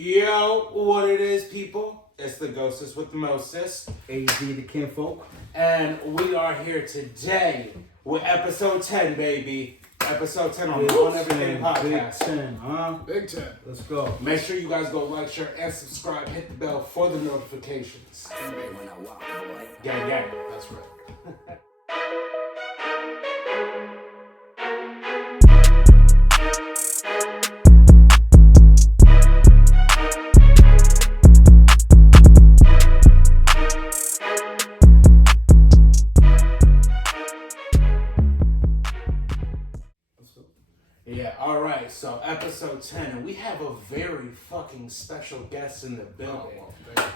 Yo, what it is, people? It's the Ghostess with the Mostess. AZ the Kinfolk. And we are here today with episode 10, baby. Episode 10 on the On Everything podcast. Big 10, huh? Big 10. Let's go. Make sure you guys go like, share, and subscribe. Hit the bell for the notifications. Gang, gang. That's right. Yeah, alright, so episode 10, and we have a very fucking special guest in the building.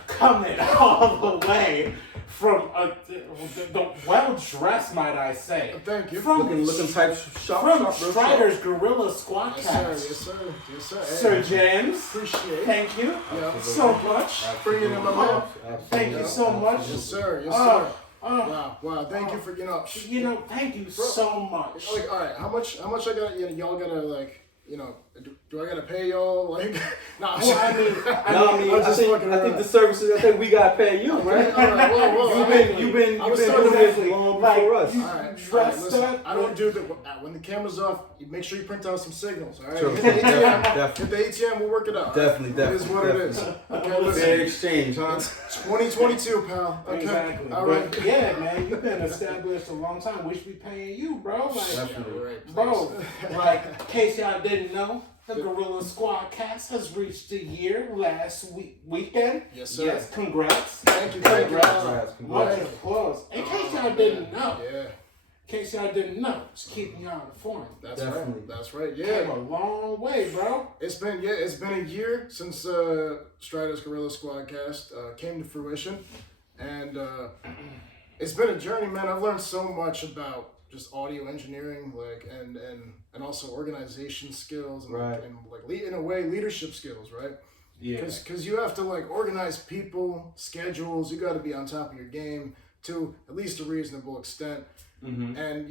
Coming all the way from the well-dressed, might I say. Thank you. From Looking type sharp. from real STRYDER's Gorilla Squad Yes, cast. sir. Yes, sir. Yes, sir. Sir Hey, James, appreciate it. thank you Yeah. so much. Bring it in my mouth. Thank you so much. Yes, sir. Yes, Oh, sir. Wow. Thank you for, thank you so much. Like, all right, how much I got, y'all gotta, like, do I gotta pay y'all? Like, nah, Well, I mean, I think the services. I think we gotta pay you, right? all right, whoa. You've been I was doing starting this to- long like, before us. you- All right, dressed listen, up. I don't do the when the camera's off. You make sure you print out some signals. All right, True. hit the ATM. Definitely. Hit the ATM. We'll work it out. Definitely. It is what it is. Okay, listen. Fair exchange, huh? It's 2022, pal. Okay. Exactly. All right. But yeah, man, you've been established a long time. We should be paying you, bro. Like, Definitely. All right, bro, please. like, in case y'all didn't know, the Gorilla Squad cast has reached a year last weekend. Yes, sir. Yes, congrats. Thank you. Congrats. Much applause. In case y'all didn't know, Yeah, just keeping y'all informed. that's Definitely. right. That's right. Came Yeah. a long way, bro. It's been a year since STRYDER's Gorilla Squad cast came to fruition, and it's been a journey, man. I've learned so much about just audio engineering, like and also organization skills, and Right. in a way leadership skills, right? Yeah. Because you have to like organize people, schedules. You got to be on top of your game to at least a reasonable extent. Mm-hmm. And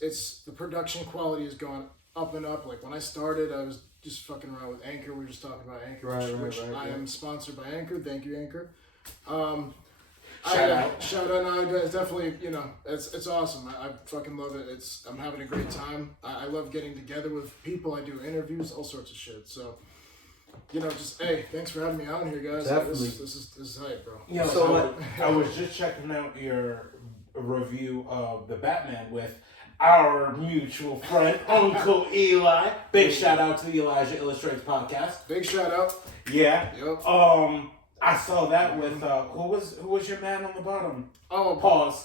it's the production quality has gone up and up. Like when I started, I was just fucking around with Anchor. We were just talking about Anchor, which I am sponsored by Anchor. Thank you, Anchor. Shout out. Shout out. No, it's definitely, it's awesome. I fucking love it. I'm having a great time. I love getting together with people. I do interviews, all sorts of shit. So, just hey, thanks for having me on here, guys. Definitely. This is hype, bro. Yeah, So, so I was just checking out your review of the Batman with our mutual friend, Uncle Eli. Big shout out to the Elijah Illustrates podcast. Big shout out. Yeah. Yep. I saw that with who was your man on the bottom? Oh, Pause.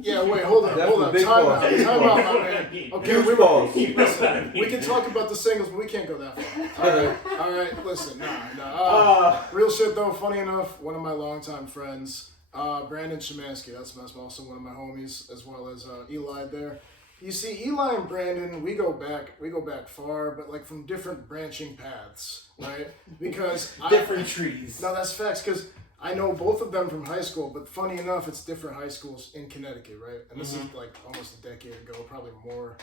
yeah. Wait, hold on. That's Hold the on. big Time pause. out, my man. Okay, Huge pause. You know what I mean? we can talk about the singles, but we can't go that far. All right. Listen, nah. Real shit though. Funny enough, one of my longtime friends, Brandon Shemansky. That's also one of my homies, as well as Eli there. You see, Eli and Brandon, we go back far, but like from different branching paths, right? Because different trees. No, that's facts, because I know both of them from high school, but funny enough, it's different high schools in Connecticut, right? And this is like almost a decade ago, probably more.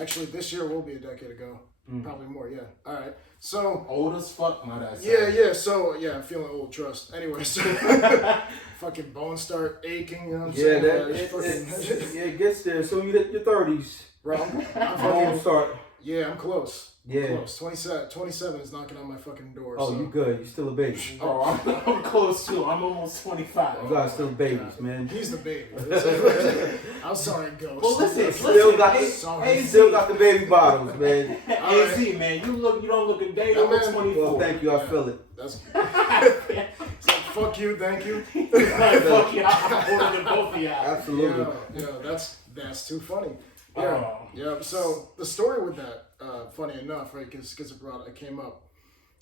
Actually, this year will be a decade ago. Probably more, yeah. All right. So Old as fuck, might I say. yeah. So I'm feeling old. Trust. Anyway, so fucking bones start aching. You know what I'm Yeah, saying? it gets there. So you hit your 30s. Bro, I'm Bones fucking. start. Yeah, I'm close. Yeah. Close. 27 is knocking on my fucking door. Oh, so. you good. You still a baby. Oh, I'm close too. I'm almost 25. You guys still babies, man. He's the baby. I'm sorry, Ghost. Well, listen, Still got Sorry. still got the baby bottles, man. AZ, man, you don't look a day Yeah, over man. 24. Well, thank you. I feel it. That's it's like, fuck you, thank you. Like, fuck yeah, I'm older than both of y'all. Absolutely. Yeah, that's too funny. Oh. Yeah. So the story with that, funny enough, right? Because it came up.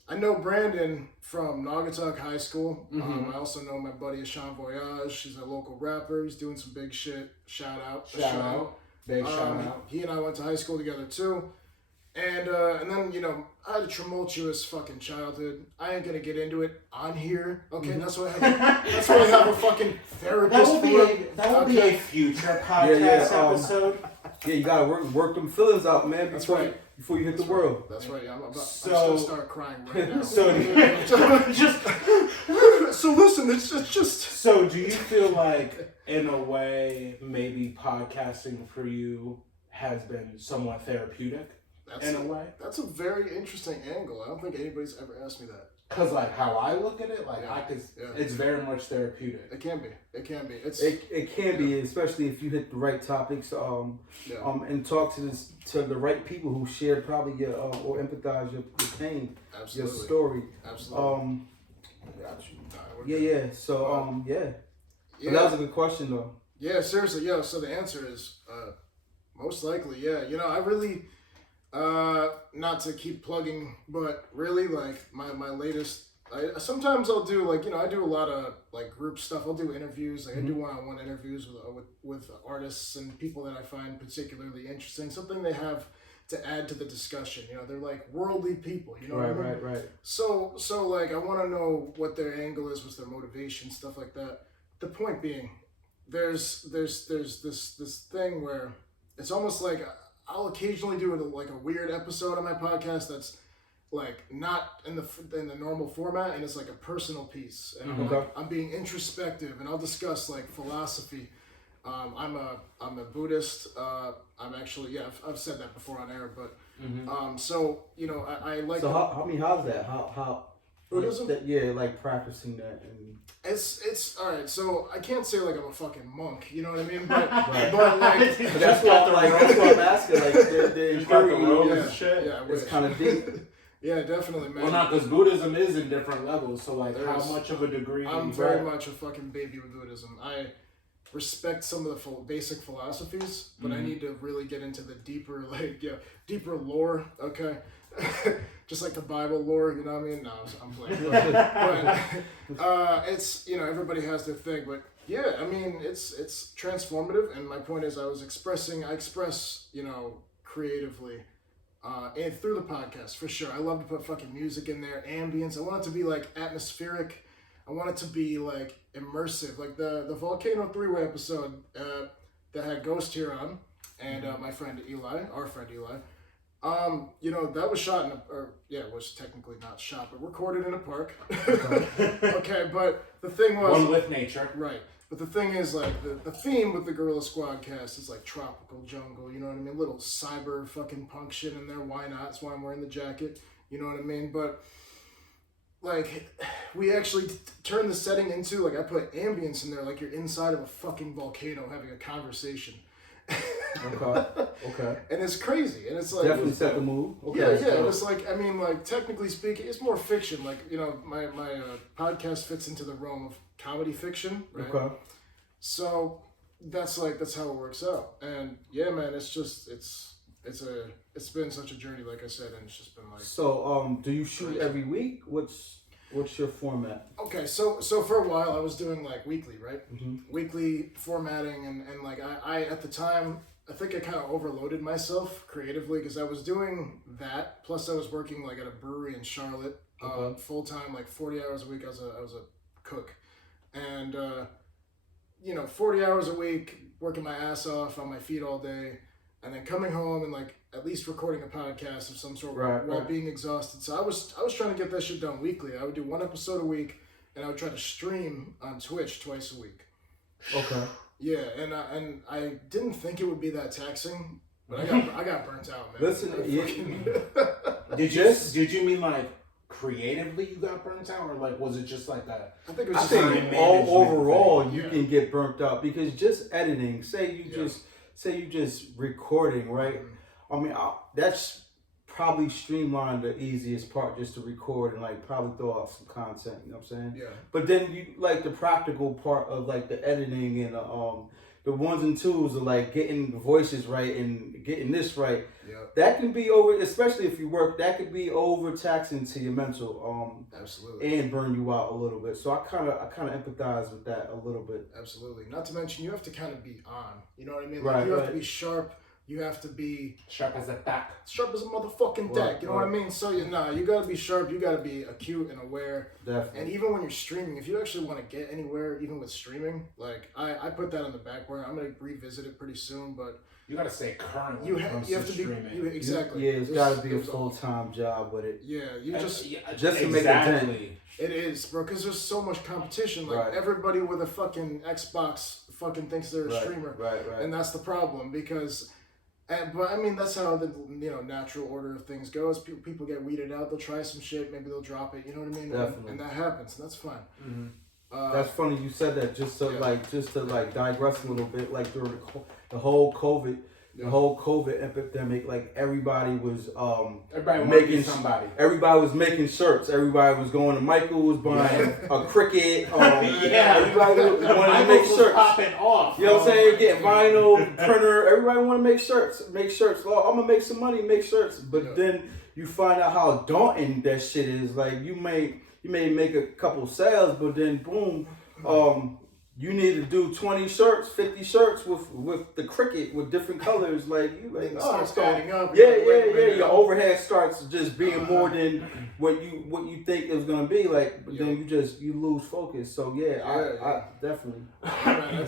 I know Brandon from Naugatuck High School. I also know my buddy Sean Voyage. He's a local rapper. He's doing some big shit. Shout out. Big shout out. He and I went to high school together too. And then, I had a tumultuous fucking childhood. I ain't gonna get into it on here. Okay, that's why I have a fucking therapist. That will be a future podcast episode. Yeah, you gotta work them feelings out, man. That's before, right. Before you hit That's the world. That's right. I'm just gonna start crying right now. So listen, it's just. So do you feel like, in a way, maybe podcasting for you has been somewhat therapeutic? In a way? That's a very interesting angle. I don't think anybody's ever asked me that. Because, like, how I look at it, like, Yeah. it's very much therapeutic. It can be. It can be. It can be, especially if you hit the right topics, and talk to the right people who share probably your or empathize your pain, Absolutely. your story. Absolutely. Yeah. So But that was a good question though. Yeah, seriously. Yeah. So the answer is most likely, yeah. You know, I really. Not to keep plugging, but really like my latest. Sometimes I'll do like I do a lot of like group stuff. I'll do interviews. Like I do one-on-one interviews with artists and people that I find particularly interesting. Something they have to add to the discussion. They're like worldly people. You know what I mean? Right. So like I want to know what their angle is, what's their motivation, stuff like that. The point being, there's this thing where it's almost like. I'll occasionally do like a weird episode on my podcast that's like not in the normal format, and it's like a personal piece, and I'm being introspective, and I'll discuss like philosophy. I'm a Buddhist. I'm actually I've said that before on air, but so I like. So how's that? How Buddhism? Like practicing that and. It's all right. So I can't say like I'm a fucking monk, you know what I mean? But but like that's what I'm asking. Like they're the robes and shit. Yeah, it's kind of deep. Yeah, definitely, man. Well, not because Buddhism is in different levels. So like, how much of a degree? I'm very much a fucking baby with Buddhism. I respect some of the basic philosophies, but I need to really get into the deeper lore. Okay. Just like the Bible lore, you know what I mean? No, I'm playing. But it's everybody has their thing, but yeah, I mean it's transformative, and my point is I express creatively, and through the podcast for sure. I love to put fucking music in there, ambience. I want it to be like atmospheric. I want it to be like immersive, like the Volcano 3-Way episode that had Ghost here on, and my friend Eli, our friend Eli. That was shot it was technically not shot, but recorded in a park. Okay, but the thing was... One with nature. Right. But the thing is, like, the theme with the Gorilla Squad cast is, like, tropical jungle, you know what I mean? Little cyber fucking punk shit in there, why not? That's why I'm wearing the jacket, you know what I mean? But, like, we actually turned the setting into, like, I put ambience in there, like you're inside of a fucking volcano having a conversation. Okay. And it's crazy, and it's like definitely set the mood. Okay. Yeah. And it's like, I mean, like technically speaking, it's more fiction. Like my podcast fits into the realm of comedy fiction, right? Okay. So that's how it works out. And yeah, man, it's been such a journey, like I said, and it's just been like. So do you shoot every week? What's your format? Okay, so for a while I was doing like weekly, right? Weekly formatting, and like I at the time I think I kind of overloaded myself creatively because I was doing that. Plus I was working like at a brewery in Charlotte, full time, like 40 hours a week. I was a cook, and 40 hours a week working my ass off on my feet all day, and then coming home and like at least recording a podcast of some sort while being exhausted. So I was trying to get that shit done weekly. I would do one episode a week, and I would try to stream on Twitch twice a week. Okay. Yeah, and I didn't think it would be that taxing, but I got burnt out, man. Listen, did you mean like creatively you got burnt out, or like was it just like that? I think it was overall you can get burnt out because just editing. Say you just recording, right? I mean, that's probably streamlined the easiest part, just to record and like probably throw out some content. You know what I'm saying? Yeah. But then you like the practical part of like the editing and the ones and twos of like getting the voices right and getting this right. Yeah. That can be especially if you work. That could be overtaxing to your mental. Absolutely. And burn you out a little bit. So I kind of empathize with that a little bit. Absolutely. Not to mention you have to kind of be on. You know what I mean? Like, you have to be sharp You have to be sharp as a tack. Sharp as a motherfucking deck. You know what I mean? So you gotta be sharp. You gotta be acute and aware. Definitely. And even when you're streaming, if you actually want to get anywhere, even with streaming, like I put that on the back burner. I'm gonna revisit it pretty soon, but you gotta stay current. You have to streaming. be exactly. Yeah, it's gotta be a full-time job with it. Yeah, you just to make a dent. It is, bro, because there's so much competition. Like everybody with a fucking Xbox fucking thinks they're a streamer, right, and that's the problem because. But I mean, that's how the natural order of things goes. People get weeded out. They'll try some shit. Maybe they'll drop it. You know what I mean? Definitely. And that happens. And that's fine. Mm-hmm. That's funny you said that. Just to digress a little bit. Like during the whole COVID. The whole COVID epidemic, like everybody was making somebody. Everybody was making shirts. Everybody was going to Michael's buying a Cricut. Everybody wanted to make shirts. Popping off. You know what I'm saying? Getting vinyl printer. Everybody want to make shirts. Oh, I'm gonna make some money. Make shirts. But then you find out how daunting that shit is. Like you may make a couple sales, but then boom. You need to do 20 shirts, 50 shirts with the Cricut with different colors. Like you like starts adding up. Yeah. Your overhead starts just being more than what you think it was gonna be. Like, but then you lose focus. So I definitely. Man,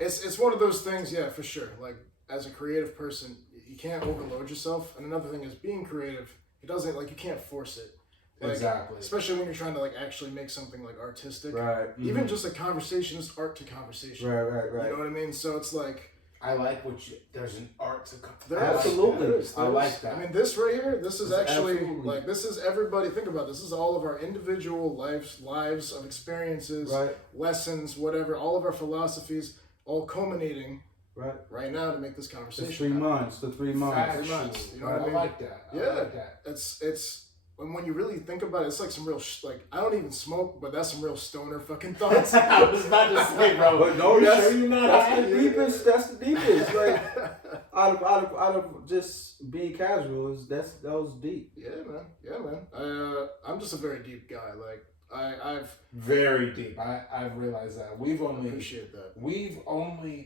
it's one of those things. Yeah, for sure. Like as a creative person, you can't overload yourself. And another thing is being creative. It doesn't you can't force it. Like, exactly. Especially when you're trying to actually make something artistic. Right. Even just a conversation is art to conversation. Right. You know what I mean? So it's like. I like there's an art to absolutely. I like that. I mean, this right here, this is actually this is everybody. Think about this is all of our individual lives of experiences, lessons, whatever. All of our philosophies, all culminating right now to make this conversation. The three minds. You know what I mean? I like that. I like that. It's. And when you really think about it, it's like some real I don't even smoke, but that's some real stoner fucking thoughts. I was about to say, bro. But no, that's the deepest. That's the deepest. Like out of just being casual, that was deep. Yeah, man. I'm just a very deep guy. Like I've very deep. I've realized that I appreciate that.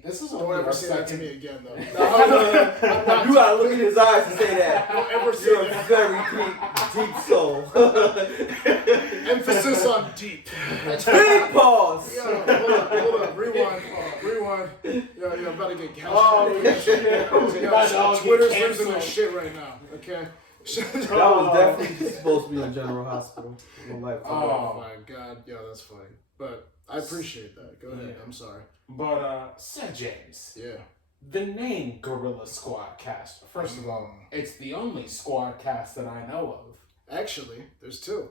This is don't only ever say second. that to me again, though. No, you gotta look in his eyes and say that. Don't ever say You're that. a very deep soul. Emphasis on deep. Big pause. Yo, hold up. Rewind. Yo, I'm about to get cashed. Twitter's losing their shit right now. Okay. That was definitely supposed to be in General Hospital. Oh my god, yo, that's funny. But I appreciate that. Go ahead. I'm sorry. But Sir James. Yeah. The name Gorilla Squad Cast. First of all, it's the only squad cast that I know of. Actually, there's two.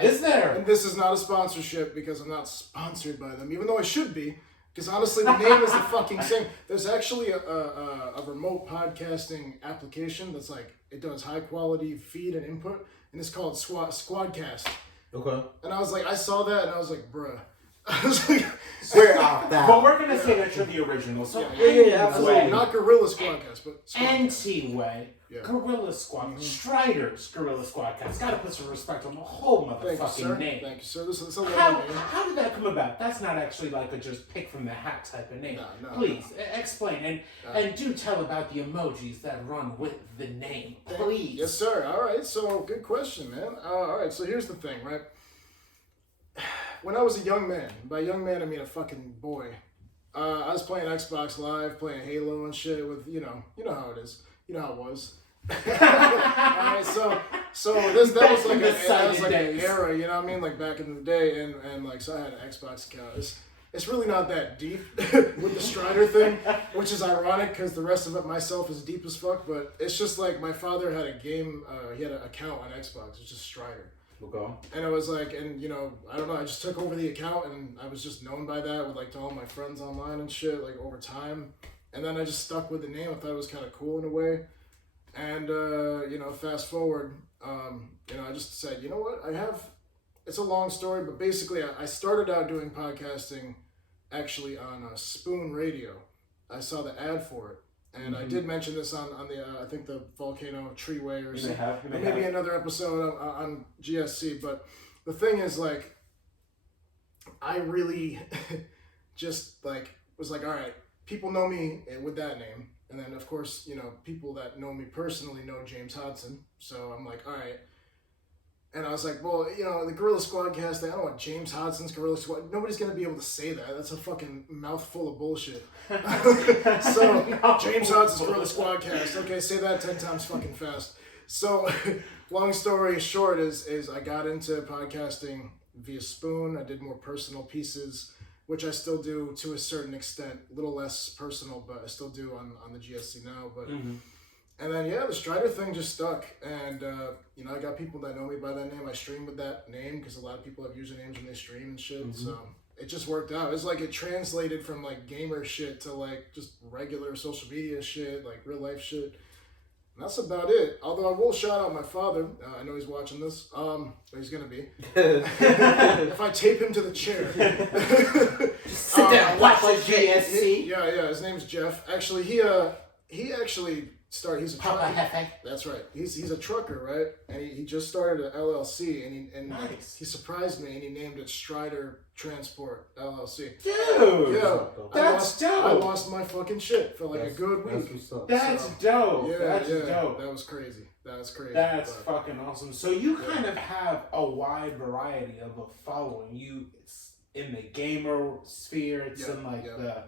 Is there? And this is not a sponsorship because I'm not sponsored by them, even though I should be. Because honestly, the name is the fucking same. There's actually a remote podcasting application that's it does high quality feed and input, and it's called Squadcast. Okay. And I was like, I saw that, and I was like, bruh. I was like, we're out that. But we're gonna say that you're the original. So yeah, absolutely. Not Gorilla Squadcast, but Anti-way. Gorilla Squad. Strider's Gorilla Squad Cast. Gotta put some respect on the whole motherfucking name. Thank you, sir. This is a how did that come about? That's not actually a just pick from the hat type of name. No, please explain and do tell about the emojis that run with the name, please. Yes, sir. All right. So good question, man. All right. So here's the thing, right? When I was a young man, by young man I mean a fucking boy. I was playing Xbox Live, playing Halo and shit with you know how it is. You know how it was. Alright, so that was an era, you know what I mean? Like back in the day, and so I had an Xbox account. It's really not that deep with the Strider thing, which is ironic because the rest of it myself is deep as fuck. But it's just my father had a game, he had an account on Xbox, which is Strider. Okay. And it was I don't know, I just took over the account and I was just known by that with to all my friends online and shit over time. And then I just stuck with the name. I thought it was kind of cool in a way. And, fast forward, I just said, you know what, it's a long story, but basically I started out doing podcasting actually on Spoon Radio. I saw the ad for it. And I did mention this on the, I think the Volcano Treeway or something. Maybe another episode on GSC. But the thing is, I really just, was all right, people know me with that name. And then, of course, people that know me personally know James Hodson. So I'm like, all right. And I was like, well, the Gorilla Squad cast thing, I don't want James Hodson's Gorilla Squad. Nobody's going to be able to say that. That's a fucking mouthful of bullshit. So, James Hodson's Gorilla Squad cast. Okay, say that 10 times fucking fast. So, long story short is I got into podcasting via Spoon. I did more personal pieces, which I still do to a certain extent, a little less personal, but I still do on the GSC now. But and then the STRYDER thing just stuck, and I got people that know me by that name. I stream with that name because a lot of people have usernames when they stream and shit. So it just worked out. It's like it translated from like gamer shit to like just regular social media shit, like real life shit. And that's about it. Although I will shout out my father. I know he's watching this. But he's gonna be. If I tape him to the chair. Just sit down, watch the GSC. Yeah. His name's Jeff. Actually, he actually started. He's a trucker. That's right. He's a trucker, right? And he just started an LLC, and nice. He surprised me, and he named it STRYDER Transport LLC. Dude, yeah, that's dope. I lost my fucking shit for a good week. That's dope. Yeah, that's dope. That was crazy. That's fucking awesome. So you kind of have a wide variety of a following. It's in the gamer sphere. It's in the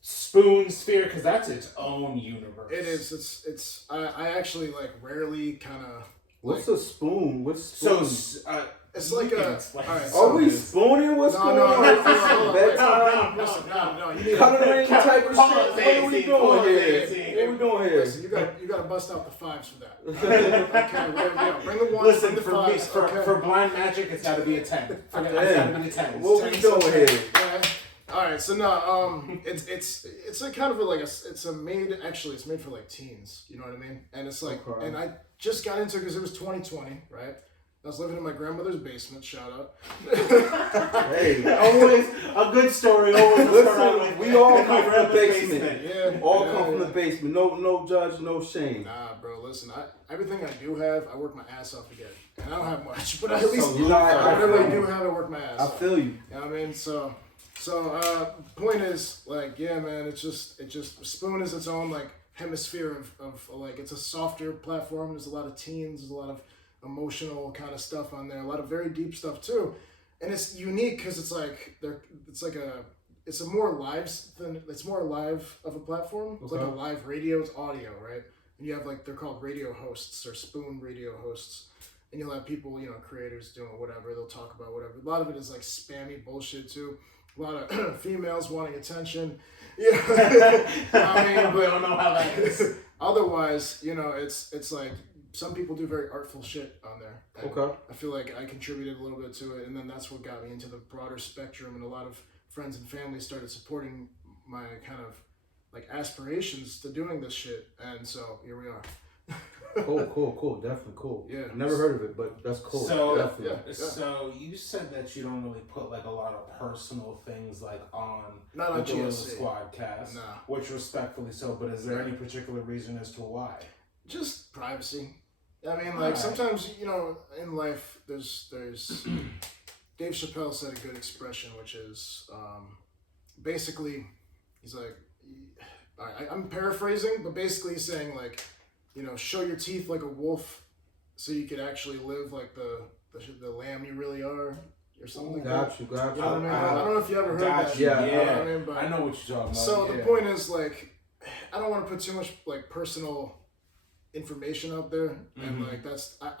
Spoon sphere, because that's its own universe. It is. It's. I actually rarely kind of. What's a spoon? What's spoon? So it's like a. Alright, are we spooning? What's going on? No. You need coloring type of shit. What are we doing here? What are we doing here? Listen, you gotta bust out the fives for that. Okay, bring the ones. Listen, bring the fives. for blind magic, it's got to be a 10. It's got to be a 10. What are we doing here? Yeah. All right, so no, it's a kind of it's made for teens, you know what I mean? And it's and I just got into it because it was 2020, right? I was living in my grandmother's basement. Shout out. Hey, always a good story. Always listen, we all come from the basement. Yeah, come from the basement. No judge, no shame. Nah, bro. Listen, everything I do have, I work my ass off to get. And I don't have much, but at least whatever I do have, I work my ass off. I feel you. You know what I mean? So point is man, it's just Spoon is its own hemisphere of it's a softer platform. There's a lot of teens, there's a lot of emotional kind of stuff on there, a lot of very deep stuff too, and it's unique because it's more live of a platform. It's like a live radio. It's audio, right? And you have they're called radio hosts or Spoon radio hosts. And you'll have people, creators doing whatever. They'll talk about whatever. A lot of it is spammy bullshit too. A lot of females wanting attention. Yeah, I mean, we don't know how that is. Otherwise, it's some people do very artful shit on there. Okay. I feel like I contributed a little bit to it, and then that's what got me into the broader spectrum. And a lot of friends and family started supporting my kind of aspirations to doing this shit, and so here we are. Cool, definitely cool. Yeah, never heard of it, but that's cool. So you said that you don't really put a lot of personal things on not on the Gorilla GSC. Squad cast, which respectfully so. But is there any particular reason as to why? Just privacy. I mean, sometimes in life, there's Dave Chappelle said a good expression, which is basically he's I'm paraphrasing, but basically he's saying show your teeth like a wolf, so you could actually live like the lamb you really are, or something. Got you. You know what I mean? I don't know if you ever heard that. Yeah. You know what I mean? But, I know what you're talking about. So the point is I don't want to put too much personal information out there, and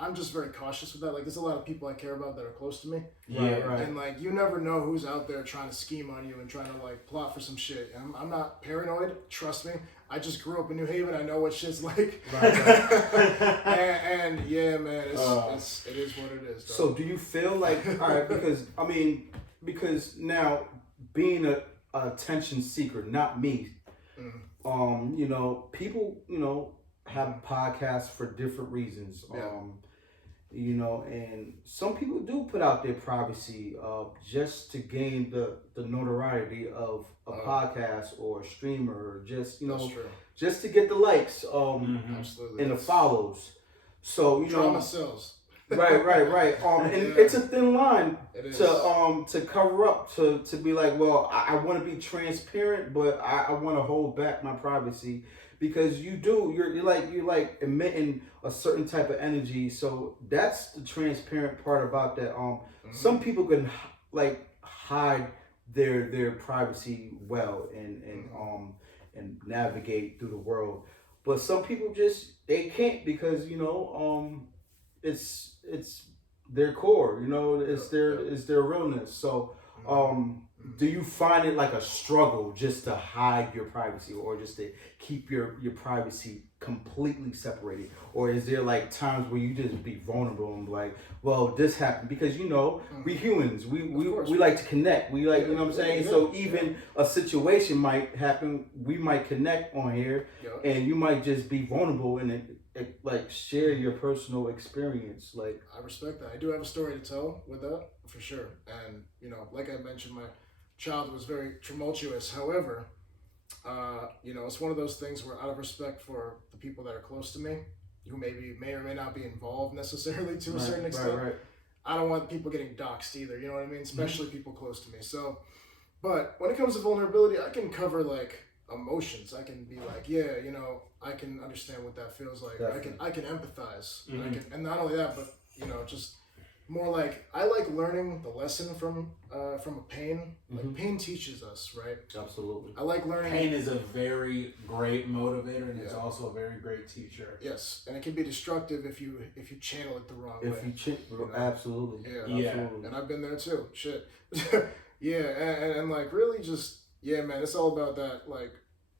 I'm just very cautious with that. There's a lot of people I care about that are close to me. Yeah, right. And you never know who's out there trying to scheme on you and trying to plot for some shit. And I'm not paranoid. Trust me. I just grew up in New Haven. I know what shit's like. Right. and yeah, man, it is what it is. Though. So do you feel all right? Because now being a attention seeker, not me. People, have podcasts for different reasons. And some people do put out their privacy just to gain the notoriety of a podcast or a streamer, or just just to get the likes absolutely, and the follows. So drama sells. Right. And it's a thin line to cover up, to be like, well, I want to be transparent, but I want to hold back my privacy, because you're like emitting a certain type of energy. So that's the transparent part about that. Some people can like hide their privacy well and navigate through the world, but some people just they can't, because it's their core, it's their realness. So do you find it like a struggle just to hide your privacy, or just to keep your privacy completely separated? Or is there like times where you just be vulnerable and like, well, this happened? Because we humans, we like to connect. We like, you know what I'm saying? So even a situation might happen, we might connect on here, and you might just be vulnerable and like share your personal experience. Like, I respect that. I do have a story to tell with that, for sure. And like I mentioned, my childhood was very tumultuous. However, it's one of those things where, out of respect for the people that are close to me, who may or may not be involved necessarily to a certain extent, right. I don't want people getting doxxed either. You know what I mean? Especially people close to me. So, but when it comes to vulnerability, I can cover like emotions. I can be like, I can understand what that feels like. Definitely. I can empathize. And not only that, but just more like, I like learning the lesson from a pain. Like, pain teaches us, right? Absolutely. I like learning. Pain is a very great motivator, and it's also a very great teacher. Yes, and it can be destructive if you channel it the wrong way. Absolutely. Yeah. Absolutely. And I've been there too. Shit. and like, really just, man, it's all about that. Like,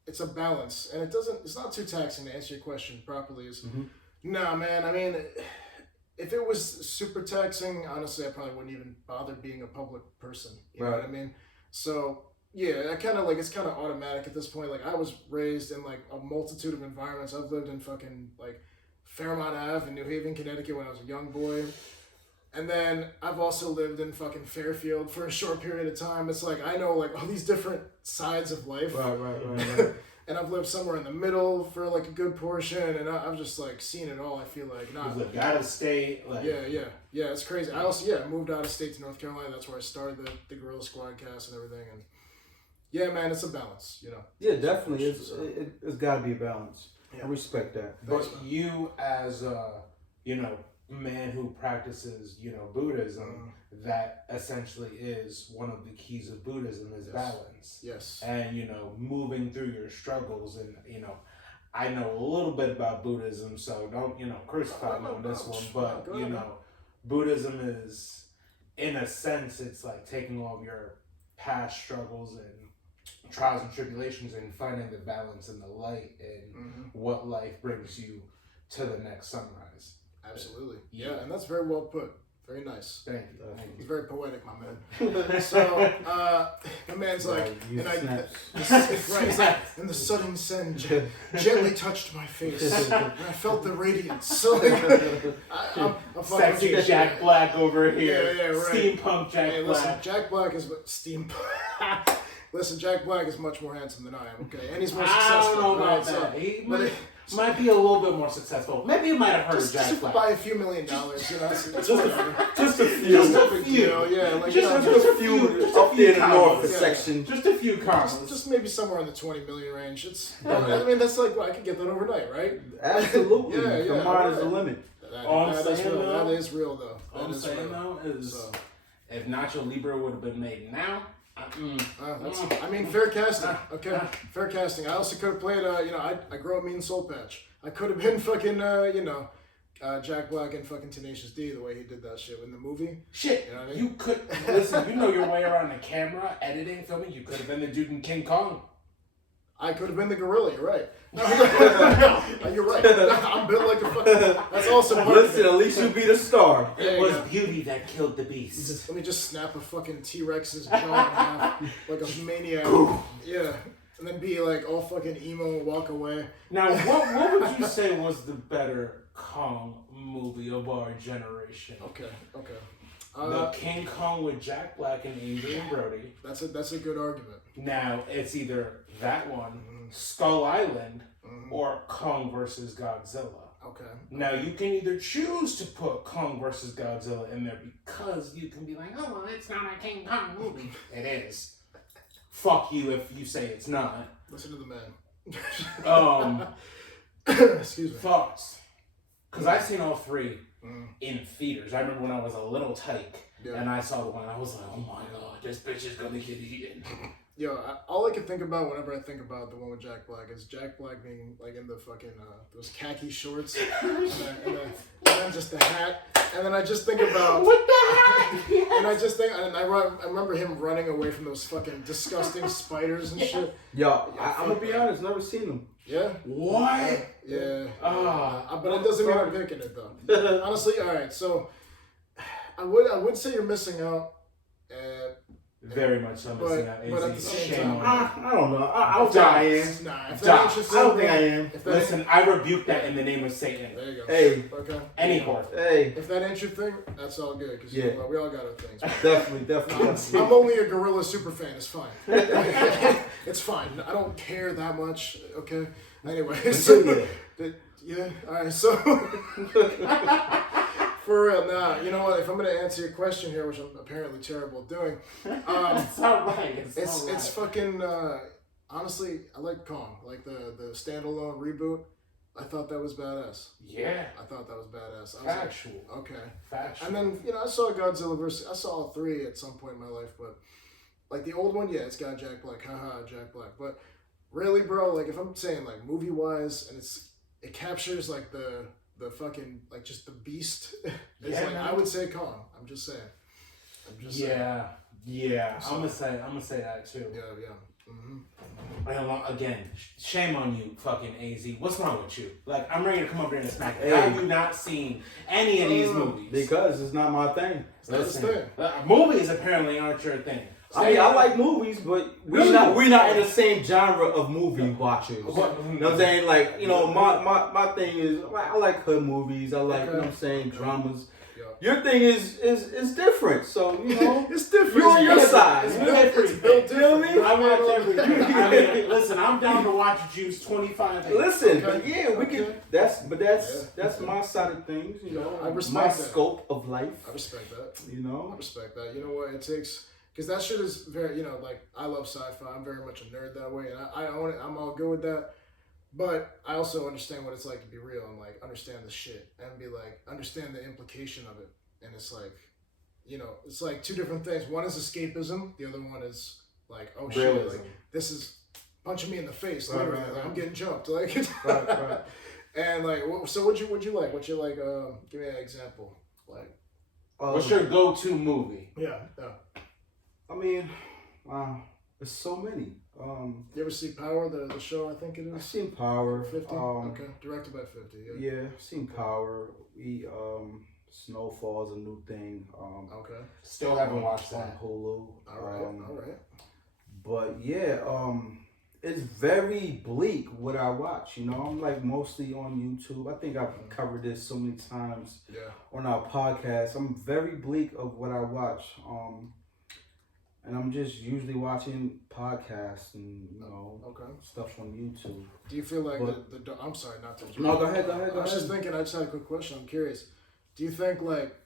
it's a balance, and it's not too taxing, to answer your question properly. Nah, man, I mean, if it was super taxing, honestly, I probably wouldn't even bother being a public person. You know what I mean? So, I kind of like, it's kind of automatic at this point. Like, I was raised in like a multitude of environments. I've lived in fucking like Fairmont Ave in New Haven, Connecticut when I was a young boy. And then I've also lived in fucking Fairfield for a short period of time. It's like, I know like all these different sides of life. Right. And I've lived somewhere in the middle for like a good portion, and I've just like seen it all. I feel like You've lived out of state. Like, yeah, it's crazy. I also moved out of state to North Carolina. That's where I started the Gorilla Squad cast and everything. And man, it's a balance, Yeah, definitely. It's got to be a balance. I respect that. But you, as a man who practices Buddhism, that essentially is one of the keys of Buddhism is balance. Yes. And moving through your struggles, and I know a little bit about Buddhism, so don't crucify me on this one, but Buddhism is, in a sense, it's like taking all of your past struggles and trials and tribulations and finding the balance and the light in what life brings you to the next sunrise. Absolutely. Yeah, and that's very well put. Very nice. Thank you. It's very poetic, my man. So, my man's like, and the sudden sun gently touched my face, and I felt the radiance. So, like, I'm sexy Jack Black over here. Yeah, right. Steampunk Jack Black. Listen, Jack Black is steampunk. Listen, Jack Black is much more handsome than I am. Okay, and he's more successful. I don't know about that. He might be a little bit more successful. Maybe you might have heard of Jack Black. Buy a few $1 million, Just a few. Just a few. Yeah, like just a few up there in the north section. Just a few commas. Just maybe somewhere in the 20 million range. I mean, that's like, I could get that overnight, right? Absolutely. The mind is the limit. That is real, though. All I'm saying though is, if Nacho Libre would have been made now. I mean, fair casting. Okay, fair casting. I also could have played. I grew up mean Soul Patch. I could have been fucking. Jack Black and fucking Tenacious D, the way he did that shit in the movie. Shit, you know what I mean? You could listen. You know your way around the camera, editing, filming. You could have been the dude in King Kong. I could have been the gorilla. You're right. No, you're right. I'm built like a fucking. That's also part Listen, at least you be the star. It was beauty that killed the beast. Let me just snap a fucking T-Rex's jaw in half like a maniac. Yeah. And then be like all fucking emo and walk away. Now, what would you say was the better Kong movie of our generation? Okay. The King Kong with Jack Black and Adrian Brody. That's a good argument. Now, it's either that one, Skull Island, or Kong versus Godzilla. Okay. Now you can either choose to put Kong versus Godzilla in there because you can be like, oh, well, it's not a King Kong movie. It is. Fuck you if you say it's not. Listen to the man. Excuse me. Thoughts? Because I've seen all three in theaters. I remember when I was a little tyke and I saw the one. I was like, oh my god, this bitch is gonna get eaten. Yo, all I can think about whenever I think about the one with Jack Black is Jack Black being like in the fucking those khaki shorts and then just the hat, and then I just think about with the hat. Yes. And I just think, and I remember him running away from those fucking disgusting spiders and shit. Yo, I'm gonna be honest, never seen them. Yeah. What? Yeah. But it doesn't mean I'm picking it though. Honestly, all right. So I would say you're missing out. Very much so missing out. But at the same time, I don't know. I don't think I am. Nah, if that ain't your thing, I don't think I am. Listen, I rebuke that in the name of Satan. There you go. Hey. Okay. Any horror. Hey. If that ain't your thing, that's all good. Because we all got our things. Definitely. I'm only a Gorilla super fan. It's fine. It's fine. I don't care that much. Okay. Anyway, so yeah. All right. So for real, nah. You know what? If I'm gonna answer your question here, which I'm apparently terrible at doing, it's all right. It's fucking. Honestly, I like Kong. Like the standalone reboot. I thought that was badass. Yeah. I thought that was badass. I was Factual. like, okay. Factual. And then, I saw Godzilla versus... I saw all three at some point in my life, but... Like, the old one, yeah, it's got Jack Black. Haha, Jack Black. But really, bro, like, if I'm saying, like, movie-wise, and it captures, like, the fucking... Like, just the beast. It's like, I would say Kong. I'm just saying. Yeah. I'm gonna say that, too. Yeah. Mm-hmm. Again, shame on you, fucking AZ. What's wrong with you? Like, I'm ready to come over here and smack you. Hey. Have you not seen any of these movies? Because it's not my thing. Listen, movies apparently aren't your thing. I mean, I like movies, but we're not in the same genre of movie watchers. You know what I'm saying? Like, my thing is, I like hood movies. I like, you know what I'm saying, dramas. Your thing is different, so it's different. You're on your side. It's different. You know what I mean? I watch everything. I mean, listen, I'm down to watch Juice 25. Listen, but yeah, we can. That's my side of things. I respect my that. scope of life. I respect that. I respect that. You know what? It takes because that shit is very. Like I love sci-fi. I'm very much a nerd that way, and I own it. I'm all good with that. But I also understand what it's like to be real and like understand the shit and be like understand the implication of it. And it's like, it's like two different things. One is escapism. The other one is like, oh shit, like this is punching me in the face. Literally, like, I'm getting jumped. Like, right. And like, so what'd you like? What you like? Give me an example. Like, what's your go-to movie? Yeah. I mean, wow, there's so many. You ever see Power, the show? I think it is. I've seen Power. 50. Okay, directed by 50. Yeah, I've seen Power. Snowfall's a new thing. Okay. Still haven't watched that. On Hulu. All right. But yeah, it's very bleak what I watch. I'm like mostly on YouTube. I think I've covered this so many times. On our podcast. I'm very bleak of what I watch. And I'm just usually watching podcasts and stuff on YouTube. Do you feel like I'm sorry, not to. No, go ahead. I was just thinking. I just had a quick question. I'm curious. Do you think like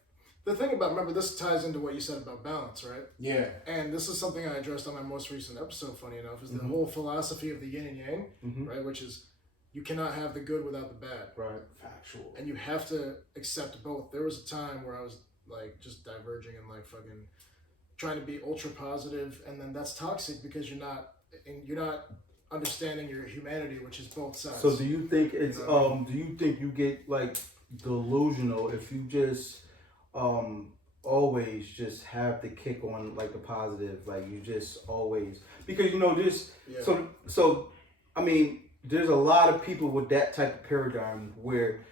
the thing about remember this ties into what you said about balance, right? Yeah. And this is something I addressed on my most recent episode. Funny enough, is the whole philosophy of the yin and yang, right? Which is you cannot have the good without the bad. Right. Factual. And you have to accept both. There was a time where I was like just diverging and like fucking trying to be ultra positive, and then that's toxic because you're not understanding your humanity, which is both sides. So do you think it's do you think you get like delusional if you just always just have the kick on like the positive, like you just always because so I mean there's a lot of people with that type of paradigm where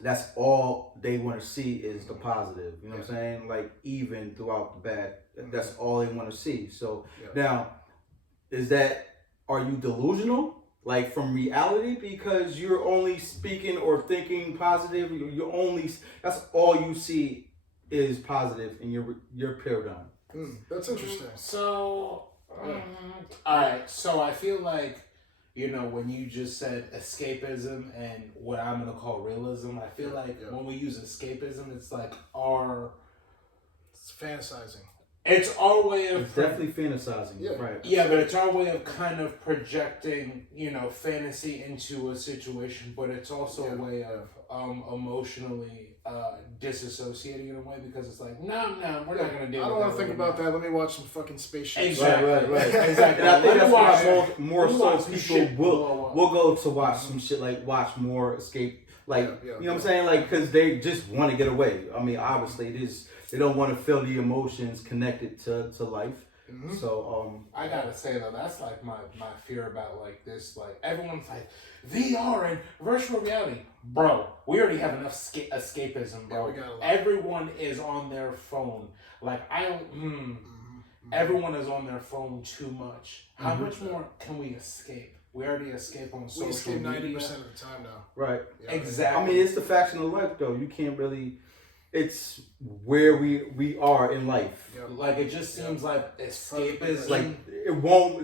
that's all they want to see is the positive. You know what I'm saying? Like even throughout the bad, that's all they want to see. So now, are you delusional? Like from reality because you're only speaking or thinking positive. That's all you see is positive in your paradigm. That's interesting. So, all right. So I feel like you know, when you just said escapism and what I'm gonna call realism, I feel like when we use escapism, it's like it's fantasizing. It's our way of... It's definitely fantasizing, right? Yeah, but it's our way of kind of projecting, you know, fantasy into a situation, but it's also a way of emotionally disassociating in a way, because it's like, no, we're not going to deal with that. I don't want to think about that. Let me watch some fucking spaceships. Exactly. Right. Exactly. And I think that's why more so people will go to watch some shit, like watch more escape. Like, you know what I'm saying? Like, because they just want to get away. I mean, obviously, it is... They don't want to feel the emotions connected to life. Mm-hmm. So I gotta say though, that's like my fear about like this. Like everyone's like VR and virtual reality, bro. We already have enough escapism, bro. Yeah, everyone is on their phone. Like I don't. Everyone is on their phone too much. How much more can we escape? We already escape on social media. We escape 90% of the time now. Right. Yeah, exactly. I mean, it's the faction of life though. You can't really. It's where we are in life. Yep. Like it just seems like escapism. Like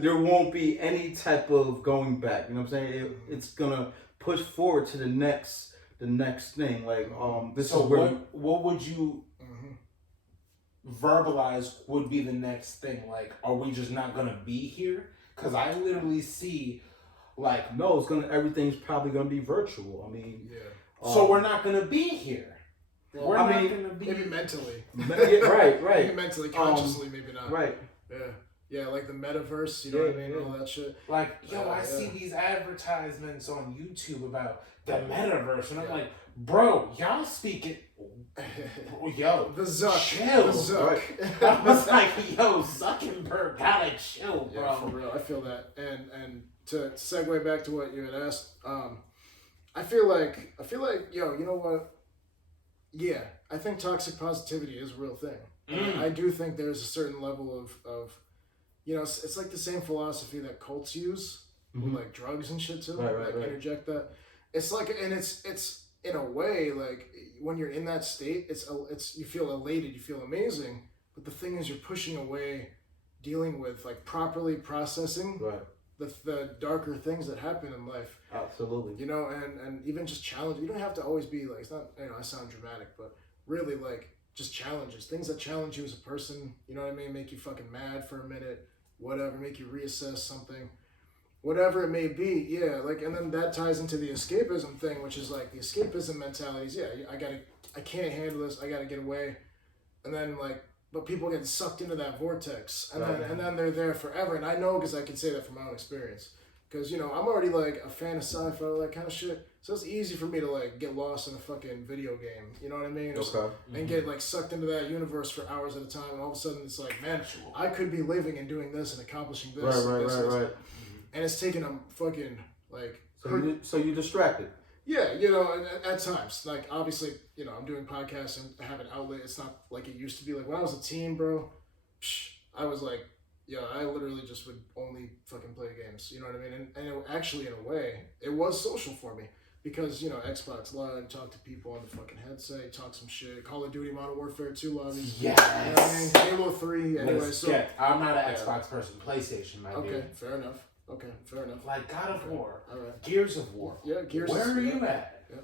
there won't be any type of going back. You know what I'm saying? It's gonna push forward to the next thing. Like this so is where what would you verbalize would be the next thing? Like, are we just not gonna be here? Because I literally see like no, everything's probably gonna be virtual. I mean, so we're not gonna be here. Well, we're not gonna be maybe mentally. right. Maybe mentally, consciously, maybe not. Right. Yeah, like the metaverse, you know what I mean? All that shit. Like, I see these advertisements on YouTube about the metaverse, and I'm like, bro, y'all speaking, yo, the Zuck. Chill. The Zuck. I was like, yo, Zuckerberg, gotta chill, bro. Yeah, for real. I feel that. And to segue back to what you had asked, I feel like, yo, you know what? Yeah, I think toxic positivity is a real thing. I do think there's a certain level of you know, it's like the same philosophy that cults use with like drugs and shit too. Right. Interject that. It's like, and it's in a way like when you're in that state, it's you feel elated, you feel amazing. But the thing is, you're pushing away dealing with like properly processing the darker things that happen in life. Absolutely. You know, and even just challenge. You don't have to always be like, it's not, you know, I sound dramatic, but really like just challenges. Things that challenge you as a person, you know what I mean? Make you fucking mad for a minute, whatever, make you reassess something. Whatever it may be, yeah, like, and then that ties into the escapism thing, which is like the escapism mentality is, I can't handle this, I gotta get away. And then like, but people get sucked into that vortex, and then they're there forever. And I know, because I can say that from my own experience. Because, you know, I'm already like a fan of sci-fi, all that kind of shit. So it's easy for me to like get lost in a fucking video game. You know what I mean? Okay. And get like sucked into that universe for hours at a time. And all of a sudden it's like, man, I could be living and doing this and accomplishing this. Right. And it's taking a fucking like. So you're distracted. Yeah, you know, at times, like, obviously, you know, I'm doing podcasts and have an outlet. It's not like it used to be. Like, when I was a teen, bro, I was like, I literally just would only fucking play games. You know what I mean? And it actually, in a way, it was social for me. Because, you know, Xbox Live, talk to people on the fucking headset, talk some shit. Call of Duty Modern Warfare 2 lobbies. Yes. You know what I mean? Halo 3. Anyway, so. I'm not an Xbox person. PlayStation, my dude. Okay, fair enough. Like God of War. All right. Gears of War. Yeah, Gears. Where are you at? Yeah.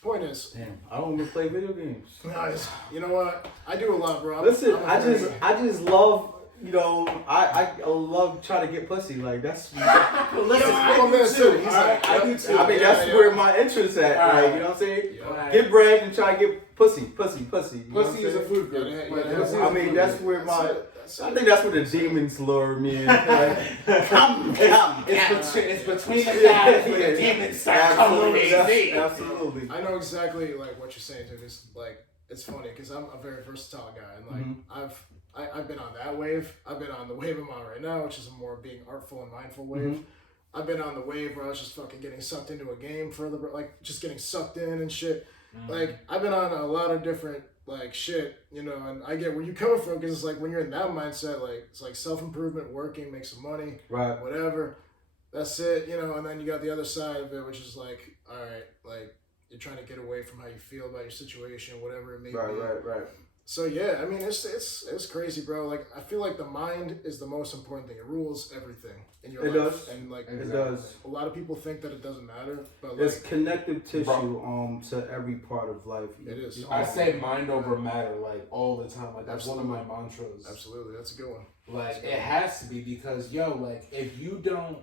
Point is, damn, I don't even play video games. Nice. You know what? I do a lot, bro. Listen, I just love, you know, I love trying to get pussy. Like that's. Listen, I do too. I do too. I mean, that's where my interest at. Like, you know what I'm saying? Yeah. Get bread and try to get pussy. You pussy is a food group. I mean, that's where my. I think that's where the demons lure me in. Like, come. It's between the guys where the demons start coming. Absolutely. I know exactly like what you're saying too. Cause like it's funny because I'm a very versatile guy, and like I've been on that wave. I've been on the wave I'm on right now, which is a more being artful and mindful wave. I've been on the wave where I was just fucking getting sucked into a game further, like just getting sucked in and shit. Like I've been on a lot of different like shit, you know, and I get where you're coming from, because it's like when you're in that mindset, like it's like self-improvement, working, make some money, right, whatever, that's it, you know. And then you got the other side of it, which is like, all right, like you're trying to get away from how you feel about your situation, whatever it may be. Right. So yeah, I mean it's crazy, bro. Like I feel like the mind is the most important thing. It rules everything in your life. Does. And like it does. A lot of people think that it doesn't matter, but like It's connective tissue to every part of life. It is. I say mind over matter like all the time. Like that's Absolutely. one of my mantras. Absolutely, that's a good one. Like it has to be because like if you don't.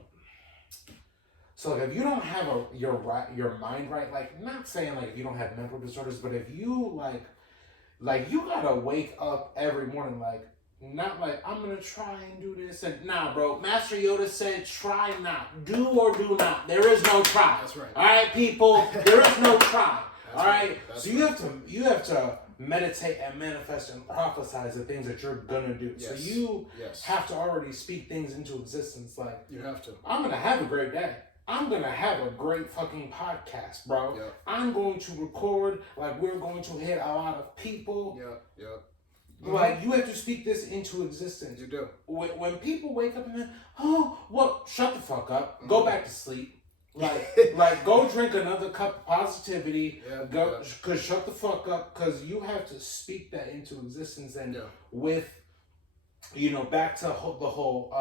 So like, if you don't have your mind right, like not saying like if you don't have mental disorders, but if you like you gotta wake up every morning like not like I'm gonna try and do this and nah, bro. Master Yoda said try not, do or do not. There is no try. That's right. All right, people. There is no try. All right. That's so you have to meditate and manifest and prophesize the things that you're gonna do. Yes. So you Yes. have to already speak things into existence. Like You have to. I'm gonna have a great day. I'm gonna have a great fucking podcast, bro. Yep. I'm going to record, like we're going to hit a lot of people. Yep. Like you have to speak this into existence. You do. When people wake up and then, oh, well, shut the fuck up. Go back to sleep. Like go drink another cup of positivity. Cause shut the fuck up. Cause you have to speak that into existence. And with, back to the whole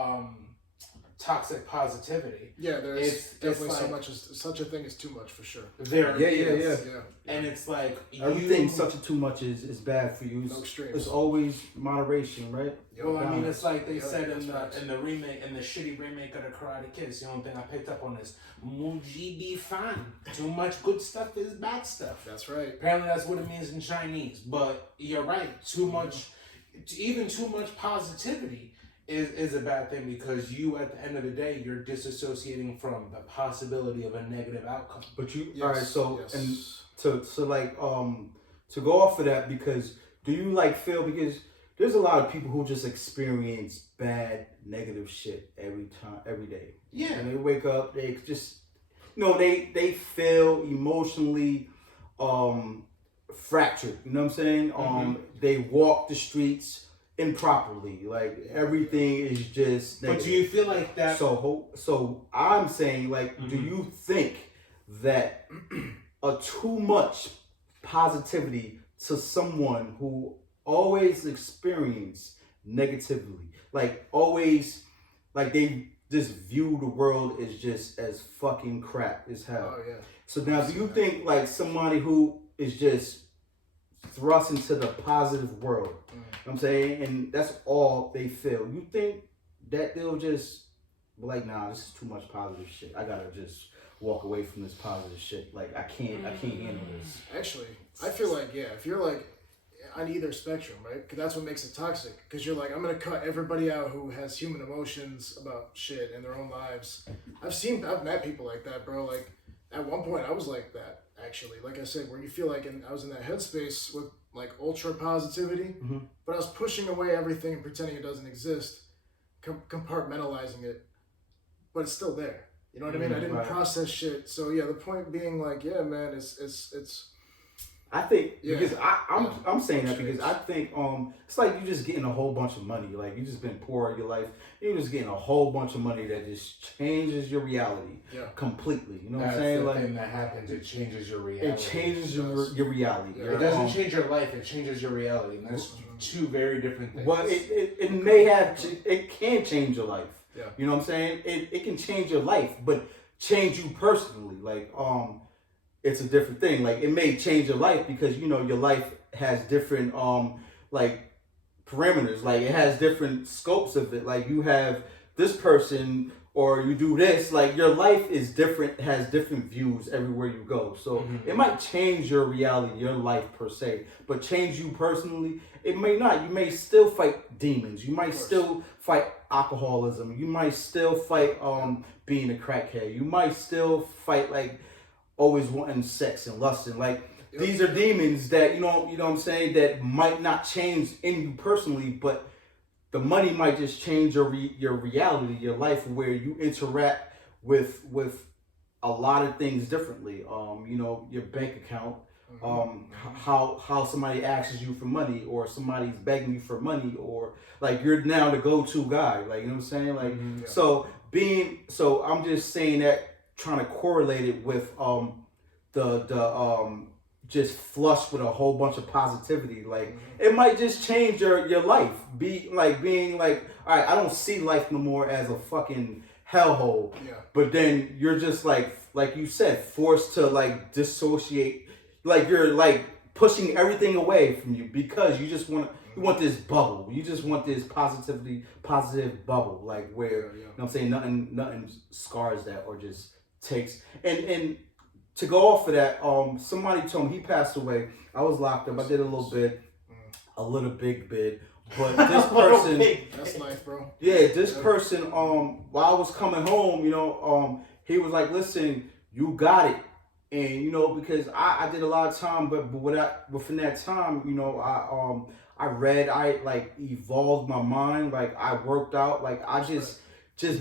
toxic positivity. Yeah, there's definitely like, so much. Such a thing is too much for sure. There is. Yeah. And it's like everything such a too much is bad for you. No extremes. It's always moderation, right? Well, I mean, it's like they said in the remake, in the shitty remake of the Karate Kid. The only thing I picked up on is Muji be fine. Too much good stuff is bad stuff. That's right. Apparently, that's what it means in Chinese. But you're right. Too much positivity is a bad thing because you, at the end of the day, you're disassociating from the possibility of a negative outcome. But you, all right. So and to go off of that, because do you like feel, because there's a lot of people who just experience bad negative shit every day. Yeah. And they wake up, they just they feel emotionally fractured. You know what I'm saying? They walk the streets improperly. Like everything is just negative. But do you feel like that? So I'm saying, like, do you think that a too much positivity to someone who always experience negativity, like always, like they just view the world as just as fucking crap as hell? Oh yeah. So now, do you think like somebody who is just thrust into the positive world, you know what I'm saying, and that's all they feel, you think that they'll just be like, nah, this is too much positive shit, I gotta just walk away from this positive shit, like I can't handle this? Actually, I feel like, if you're like on either spectrum, right? Because that's what makes it toxic. Because you're like, I'm gonna cut everybody out who has human emotions about shit in their own lives. I've met people like that, bro. Like at one point, I was like that. Actually, like I said, where you feel like, I was in that headspace with like ultra positivity, but I was pushing away everything and pretending it doesn't exist, compartmentalizing it, but it's still there. You know what I mean? I didn't process shit. So yeah, the point being like, man, it's. I think because I'm saying that because I think it's like you just getting a whole bunch of money, like you just been poor in your life, you're just getting a whole bunch of money that just changes your reality completely. You know what I'm saying? Like thing that happens, it changes your reality. It changes your reality. It doesn't change your life; it changes your reality, and that's two very different things. Well, it may have it can change your life. Yeah. You know what I'm saying? It can change your life, but change you personally, like it's a different thing. Like it may change your life because your life has different like parameters. Like it has different scopes of it. Like you have this person or you do this. Like your life is different, has different views everywhere you go. So it might change your reality, your life per se, but change you personally, it may not. You may still fight demons. You might still fight alcoholism. You might still fight being a crackhead. You might still fight like always wanting sex and lusting. Like these are demons that you know what I'm saying, that might not change in you personally, but the money might just change your reality, your life, where you interact with a lot of things differently. Your bank account, how somebody asks you for money, or somebody's begging you for money, or like you're now the go-to guy. Like you know what I'm saying? Like so I'm just saying that, trying to correlate it with the just flushed with a whole bunch of positivity. Like it might just change your life. Being like, all right, I don't see life no more as a fucking hellhole. Yeah. But then you're just like you said, forced to like dissociate. Like you're like pushing everything away from you because you just want this bubble. You just want this positive bubble, like where you know what I'm saying, nothing scars that or just takes and to go off of that, somebody told me he passed away. I was locked up. I did a little big bit. But this person, that's life, bro. Yeah, this person, while I was coming home, you know, he was like, "Listen, you got it," and you know, because I did a lot of time, but within that time, you know, I read, I like evolved my mind, like I worked out, like I just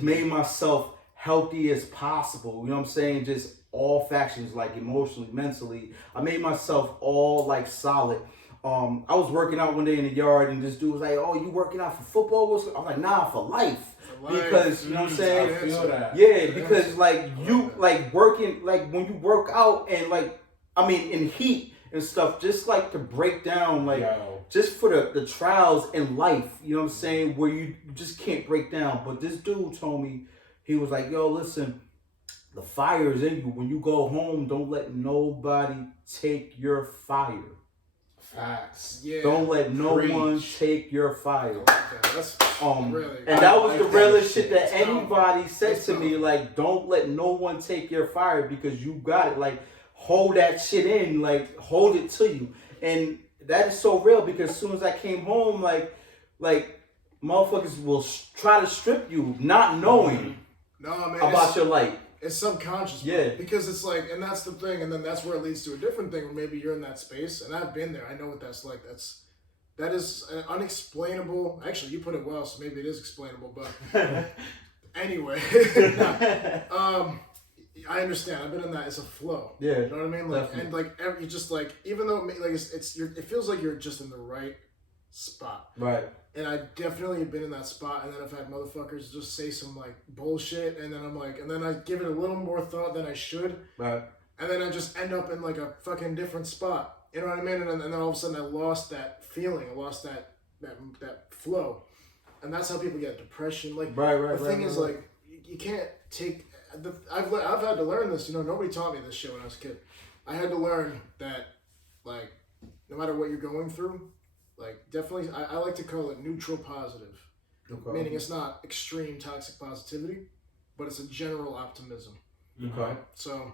made myself healthy as possible. You know what I'm saying? Just all factions, like emotionally, mentally. I made myself all like solid. I was working out one day in the yard and this dude was like, "Oh, you working out for football?" I was like, "Nah, for life." Because, you know what I'm saying? I feel that. Yeah, because like you like working, like when you work out and like, I mean, in heat and stuff, just like to break down, like just for the trials in life, you know what I'm saying? Where you just can't break down. But this dude told me, he was like, "Yo, listen, the fire is in you. When you go home, don't let nobody take your fire." Facts. Yeah. Don't let no one take your fire. That's really. And that was the realest shit that anybody said to me. Like, don't let no one take your fire because you got it. Like, hold that shit in. Like, hold it to you. And that is so real because as soon as I came home, like motherfuckers will try to strip you, not knowing about your light. It's subconscious, bro. Yeah. Because it's like, and that's the thing, and then that's where it leads to a different thing where maybe you're in that space, and I've been there. I know what that's like. That is an unexplainable. Actually, you put it well, so maybe it is explainable. But anyway, I understand. I've been in that. It's a flow. Yeah. You know what I mean? Like, definitely. and like you just like, even though like it feels like you're just in the right spot. Right. And I definitely have been in that spot, and then I've had motherfuckers just say some like bullshit, and then I'm like, and then I give it a little more thought than I should, right? And then I just end up in like a fucking different spot. You know what I mean? And then all of a sudden I lost that feeling, I lost that flow, and that's how people get depression. Like the thing is like you can't take. I've had to learn this. You know, nobody taught me this shit when I was a kid. I had to learn that like no matter what you're going through. Like, definitely, I like to call it neutral positive. Okay. Meaning it's not extreme toxic positivity, but it's a general optimism. Okay. So,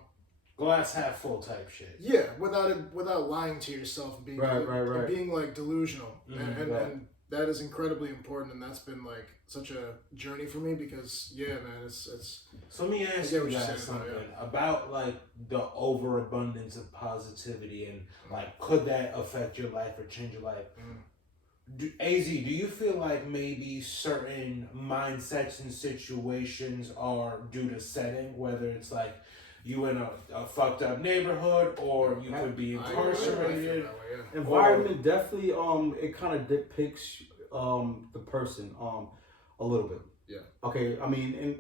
glass half full type shit. Yeah, without lying to yourself and being being like delusional. Mm-hmm. And that is incredibly important, and that's been like such a journey for me because man, it's So let me ask you guys something about like the overabundance of positivity and like could that affect your life or change your life? AZ, do you feel like maybe certain mindsets and situations are due to setting, whether it's like you in a fucked up neighborhood or you could be incarcerated? Environment definitely it kind of depicts the person a little bit. Yeah. Okay, I mean,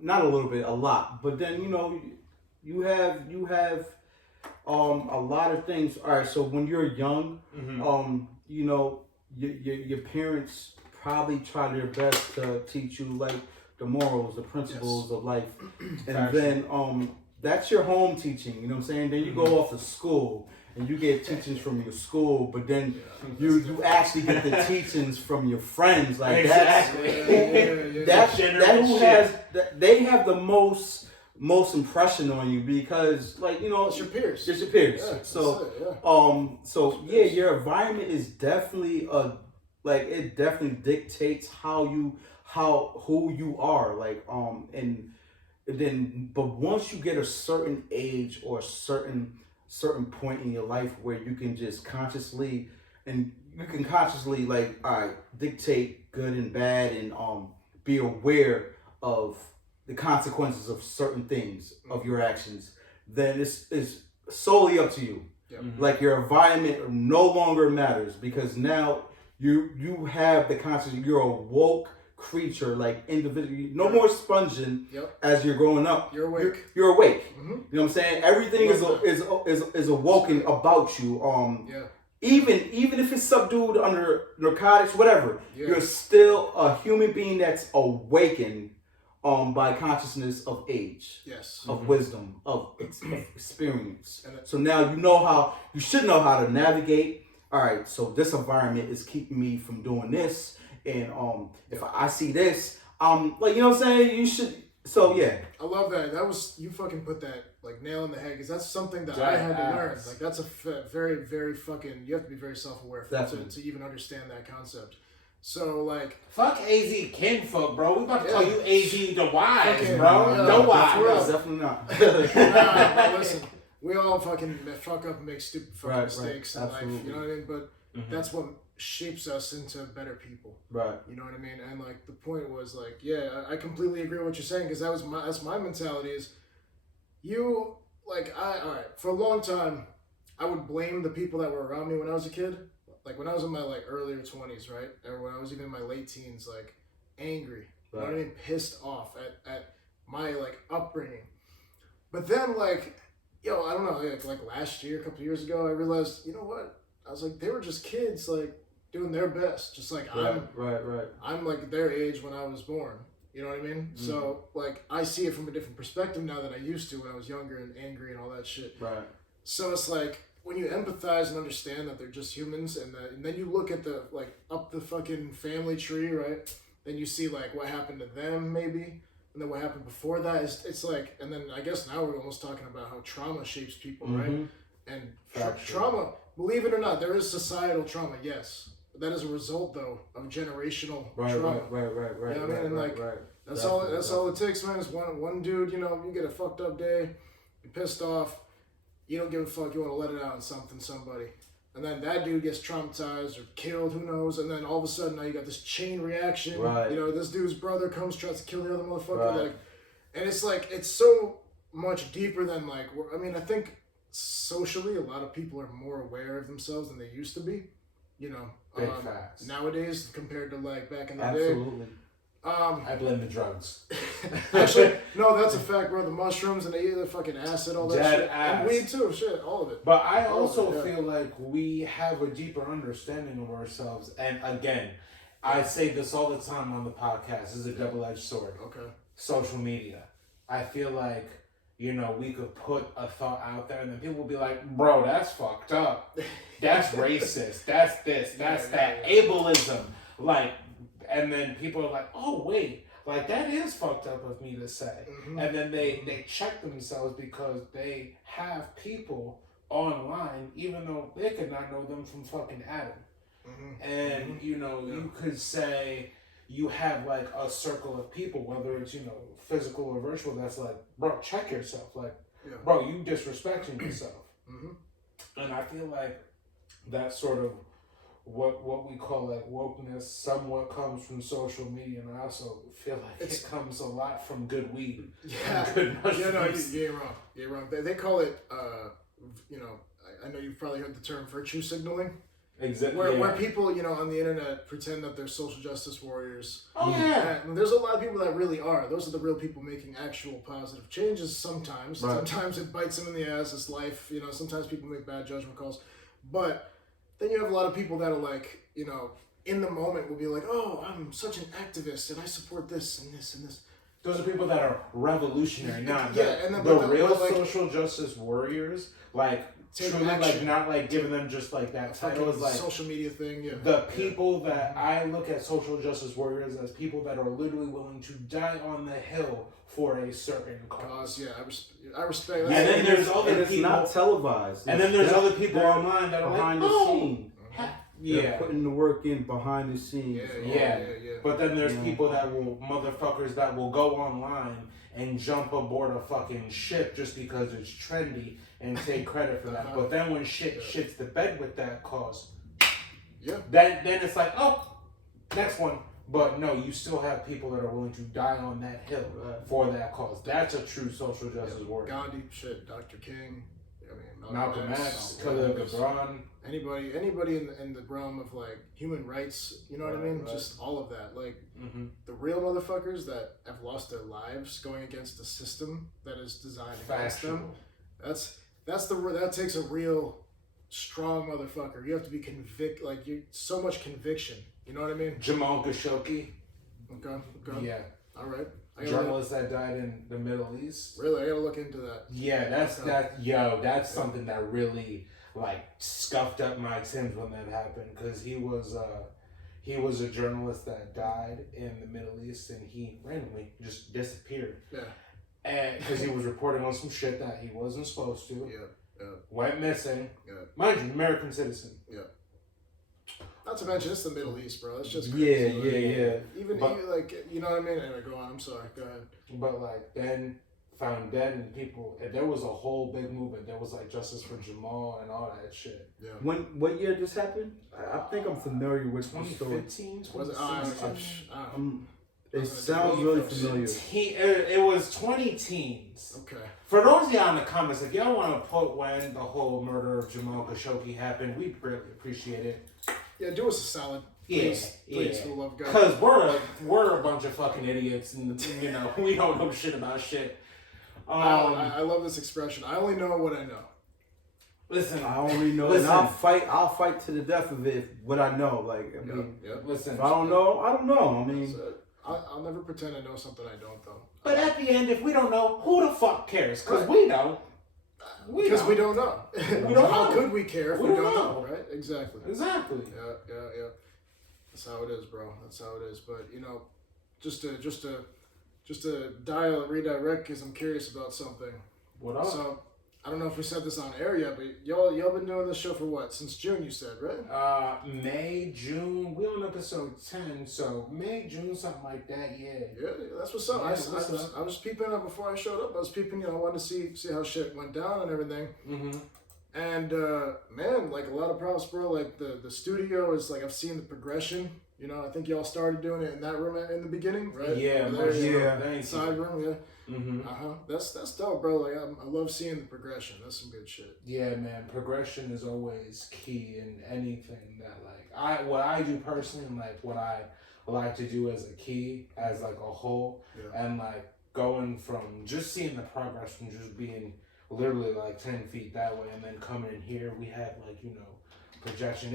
not a little bit, a lot. But then, you know, you have a lot of things. All right, so when you're young, you know, your parents probably try their best to teach you like the morals, the principles of life. And then that's your home teaching, you know what I'm saying? Then you go off to school and you get teachings from your school, but then you actually get the teachings from your friends. Like they have the most impression on you because, like, you know, it's your peers. It's your peers. Yeah, your environment is definitely it definitely dictates who you are. Like and then, but once you get a certain age or a certain point in your life where you can just consciously like, all right, dictate good and bad and be aware of the consequences of certain things of your actions, then it's solely up to you. Like your environment no longer matters because now you have the conscious, you're a woke creature, like individual. No more sponging as you're growing up. You're awake. You're awake. Mm-hmm. You know what I'm saying? Everything is awoken about you. Even if it's subdued under narcotics, whatever, you're still a human being that's awakened by consciousness of age, of wisdom, of experience. So now you should know how to navigate. All right, so this environment is keeping me from doing this, and if I see this, like, you know what I'm saying, you should. So yeah, I love that. That was, you fucking put that like nail in the head, because that's something that I had to learn. Like, that's a very, very fucking, you have to be very self-aware to even understand that concept. So like, fuck AZ kinfolk, bro. We about to call you AZ the wise, okay, bro. No wise. Definitely not. Nah, listen, we all fucking fuck up and make stupid fucking mistakes in life. You know what I mean? But that's what shapes us into better people. Right. You know what I mean? And like, the point was like, I completely agree with what you're saying, because that's my mentality is, you, like, all right, for a long time, I would blame the people that were around me when I was a kid. Like, when I was in my, like, earlier 20s, right? Or when I was even in my late teens, like, angry. You know what I mean? Pissed off at my, like, upbringing. But then, like, I don't know, like last year, a couple of years ago, I realized, you know what? I was like, they were just kids, like, doing their best. Just like I'm, like, their age when I was born. You know what I mean? Mm-hmm. So, like, I see it from a different perspective now than I used to when I was younger and angry and all that shit. Right. So it's like, when you empathize and understand that they're just humans, and then you look at the, like, up the fucking family tree, right? Then you see, like, what happened to them, maybe, and then what happened before that. It's like, and then I guess now we're almost talking about how trauma shapes people, right? And trauma, believe it or not, there is societal trauma, yes. But that is a result, though, of generational trauma. Right. You know what I mean? And, like, that's all it takes, man, is one dude, you get a fucked up day, you're pissed off, you don't give a fuck, you want to let it out on somebody. And then that dude gets traumatized or killed, who knows, and then all of a sudden now you got this chain reaction. Right. This dude's brother comes, tries to kill the other motherfucker. Right. Like, and it's like, it's so much deeper than, like, I think socially a lot of people are more aware of themselves than they used to be. Big facts. Nowadays compared to, like, back in the day. Absolutely. I blame the drugs. Actually, no, that's a fact, bro. The mushrooms and the fucking acid, all that shit. And weed too, shit, all of it. But I also feel like we have a deeper understanding of ourselves. And again, I say this all the time on the podcast. This is a double-edged sword. Okay. Social media. I feel like, we could put a thought out there and then people will be like, bro, that's fucked up. That's racist. That's this. That's that. Ableism. Like, and then people are like, oh, wait, like, that is fucked up of me to say. Mm-hmm. And then they check themselves because they have people online, even though they could not know them from fucking Adam. Mm-hmm. And, you could say you have, like, a circle of people, whether it's, physical or virtual, that's like, bro, check yourself. Like, bro, you disrespecting yourself. Mm-hmm. And I feel like that's sort of what we call, like, wokeness somewhat comes from social media, and I also feel like it comes a lot from good weed. Yeah, good mushrooms. you're wrong. They call it, I know you've probably heard the term virtue signaling. Exactly. Where people, on the internet pretend that they're social justice warriors. Oh, yeah. And there's a lot of people that really are. Those are the real people making actual positive changes sometimes. Right. Sometimes it bites them in the ass. It's life. Sometimes people make bad judgment calls. But then you have a lot of people that are like, in the moment will be like, oh, I'm such an activist and I support this and this and this. Those are people that are revolutionary, not the real social justice warriors, like, truly, like, not like giving them just like that title, is like social media thing. Yeah. The people that I look at social justice warriors as people that are literally willing to die on the hill for a certain cause. Yeah, I respect that. And then there's other people. It's not televised. And then there's other people online that are behind like, the scene. They're putting the work in behind the scenes. Yeah. But then there's people that will, motherfuckers that will go online and jump aboard a fucking ship just because it's trendy and take credit for that. But then when shit shits the bed with that cause, then it's like, oh, next one. But no, you still have people that are willing to die on that hill for that cause. That's a true social justice warrior. Gandhi, Dr. King, Malcolm X, Khalil Gibran. Anybody in the realm of like human rights, you know what I mean? Right. Just all of that. Like the real motherfuckers that have lost their lives going against a system that is designed against them. That takes a real strong motherfucker. You have to be so much conviction. You know what I mean? Jamal Khashoggi. Okay. Yeah. All right. Journalist that died in the Middle East. Really, I gotta look into that. Yeah, that's something that really like scuffed up my Timbs when that happened, because he was a journalist that died in the Middle East, and he randomly just disappeared. Yeah. And because he was reporting on some shit that he wasn't supposed to. Yeah. Went missing. Yeah. Mind you, American citizen. Yeah. Not to mention, it's the Middle East, bro. It's just crazy. Yeah. Even like, you know what I mean? Anyway, go on. I'm sorry. Go ahead. But like, then found dead, and people, and there was a whole big movement. There was like justice for Jamal and all that shit. Yeah. What year this happened? I think I'm familiar with 2015, 2016. It sounds really familiar. It was 20 teens. Okay. For those of y'all in the comments, if y'all want to put when the whole murder of Jamal Khashoggi happened, we'd really appreciate it. Yeah, do us a solid. Please, for the love of God. Because we're a bunch of fucking idiots, and we don't know shit about shit. I love this expression. I only know what I know. Listen, I only know, and I'll fight to the death of it. What I know, like I mean, listen. If I don't know, I don't know. I mean, I'll never pretend I know something I don't, though. But at the end, if we don't know, who the fuck cares? Because we know. Because we don't know. How could we care if we don't know, right? Exactly. Yeah. That's how it is, bro. That's how it is. But just to redirect, because I'm curious about something. What up? So I don't know if we said this on air yet, but y'all been doing this show for what? Since June, you said, right? May, June. We're on episode 10, so May, June, something like that. Yeah. Yeah, that's what's up. I was peeping up before I showed up. I was peeping. I wanted to see how shit went down and everything. Mm-hmm. And man, like a lot of props, bro. Like the studio is like, I've seen the progression. I think y'all started doing it in that room in the beginning, right? Yeah, side room, yeah. Mm-hmm. That's dope, bro. Like I love seeing the progression. That's some good shit. Yeah, man. Progression is always key in anything that what I do personally, and like what I like to do as a key, as like a whole, and like going from just seeing the progress from just being literally like 10 feet that way, and then coming in here, we have like projection.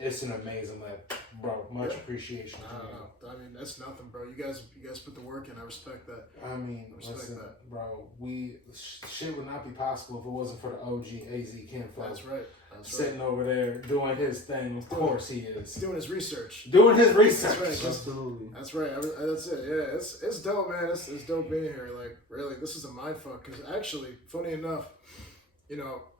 It's an amazing, like, bro, much appreciation. I mean, that's nothing, bro. You guys put the work in. I respect that. I mean, that. Bro, shit would not be possible if it wasn't for the OG AZ Kinfo. That's right. Sitting over there doing his thing. Of course he is. Doing his research. That's right. Absolutely. That's right. That's it. Yeah, it's dope, man. It's dope being here. Like, really, this is a mindfuck. Because actually, funny enough,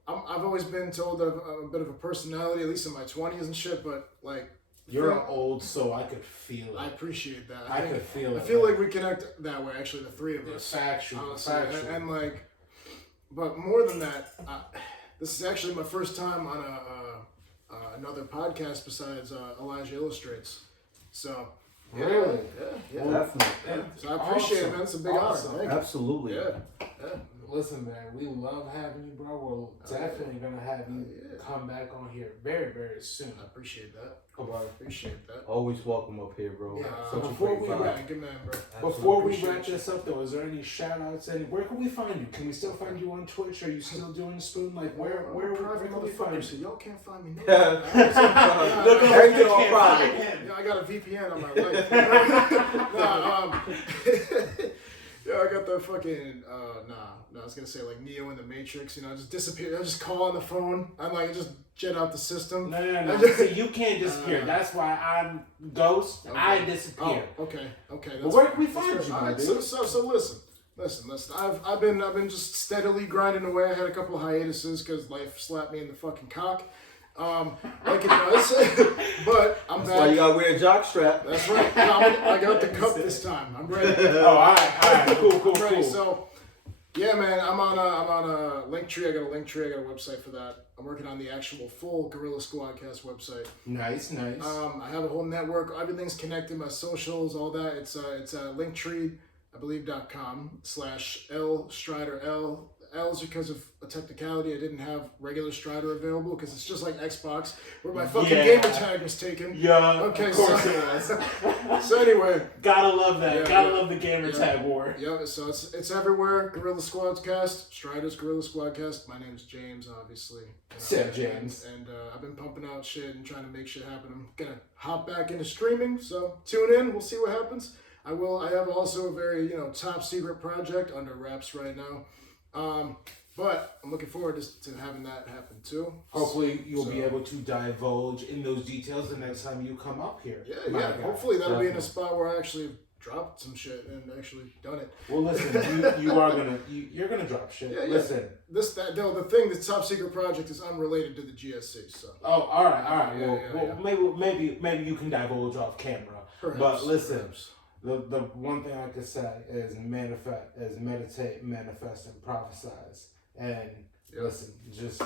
I've always been told that I'm a bit of a personality, at least in my 20s and shit, but like... You're old, so I could feel it. I appreciate that. I could feel it. I feel like we connect that way, actually, the three of us. Factual. And like, but more than that, this is actually my first time on another podcast besides Elijah Illustrates. So... Really? Yeah. Definitely. Yeah. So I appreciate it, man. It's a big honor. Thank you. Absolutely. Yeah. Listen, man, we love having you, bro. We're definitely going to have you come back on here very, very soon. I appreciate that. I appreciate that. Always welcome up here, bro. Yeah. Before we wrap, good man, bro. Before we wrap this up, though, is there any shout-outs? Where can we find you? Can we still find you on Twitch? Are you still doing Spoon? Like, where can we find you? So y'all can't find me. Yeah. I got a VPN on my life. Yeah, I got the fucking, I was gonna say like Neo in the Matrix, just disappear. I just call on the phone. I'm like, just jet out the system. No. See, you can't disappear. That's why I'm Ghost. Okay. I disappear. Oh, okay. But where can we find you, my dude? So listen. I've been just steadily grinding away. I had a couple of hiatuses because life slapped me in the fucking cock. Like it does, but I'm back. That's why you gotta wear a jock strap. That's right. I got the cup this time. I'm ready. All right. Cool. Ready. So, yeah, man, I'm on a Linktree. I got a Linktree. I got a website for that. I'm working on the actual full Gorilla Squadcast website. Nice. I have a whole network. Everything's connected. My socials, all that. It's Linktree, I believe .com/L STRYDER L L is because of a technicality. I didn't have regular Strider available because it's just like Xbox where my fucking gamer tag was taken. Yeah, okay, of course so, it was. So anyway. Gotta love that. Gotta love the gamer tag war. Yeah, so it's everywhere. Gorilla Squadcast, Strider's Gorilla Squadcast. My name's James, obviously. Sam James. And I've been pumping out shit and trying to make shit happen. I'm gonna hop back into streaming, so tune in. We'll see what happens. I have also a very, top secret project under wraps right now. But I'm looking forward to having that happen too. Hopefully you'll be able to divulge in those details the next time you come up here. Yeah. Hopefully that'll be in a spot where I actually dropped some shit and actually done it. Well, listen, you're gonna drop shit. Yeah. Listen, the top secret project is unrelated to the GSC. So. Oh, all right. Maybe you can divulge off camera. Perhaps, but listen, perhaps. The one thing I could say is meditate, manifest, and prophesize. And listen, just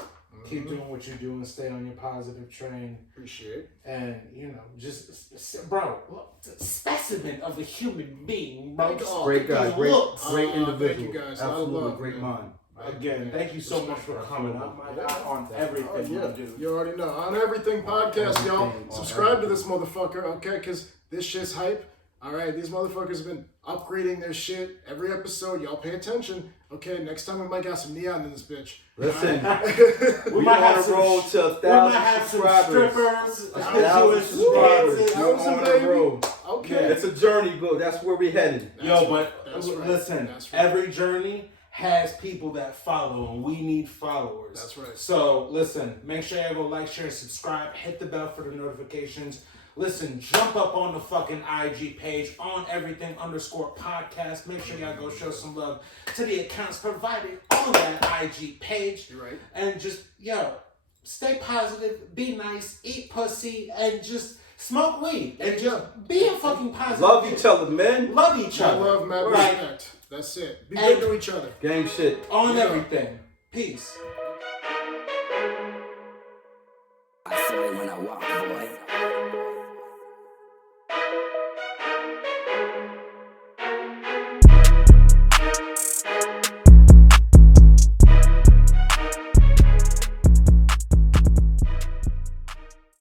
keep doing what you're doing. Stay on your positive train. Appreciate. And bro, look, specimen of a human being, bro. Great guy, great individual. Thank you guys. Absolutely, great mind. Again, thank you so much for coming up, my guy, on everything you do. You already know. On Everything Podcast, y'all. Subscribe to this motherfucker, okay? Because this shit's hype. All right, these motherfuckers have been upgrading their shit every episode. Y'all pay attention. Okay, next time we might got some neon in this bitch. Listen, we might have to roll to 1,000 subscribers. 1,000 subscribers. We're on the road. Okay. Yeah, it's a journey, bro. That's where we headed. Listen, every journey has people that follow, and we need followers. That's right. So, listen, make sure you go like, share, and subscribe. Hit the bell for the notifications. Listen, jump up on the fucking IG page on everything_podcast. Make sure y'all go show some love to the accounts provided on that IG page. You're right. And just, stay positive, be nice, eat pussy, and just smoke weed. And just be a fucking positive. Love each other, man. Love each other. Love, mad respect. That's it. Be good to each other. Gang shit. On everything. Peace. I saw it when I walk, boy.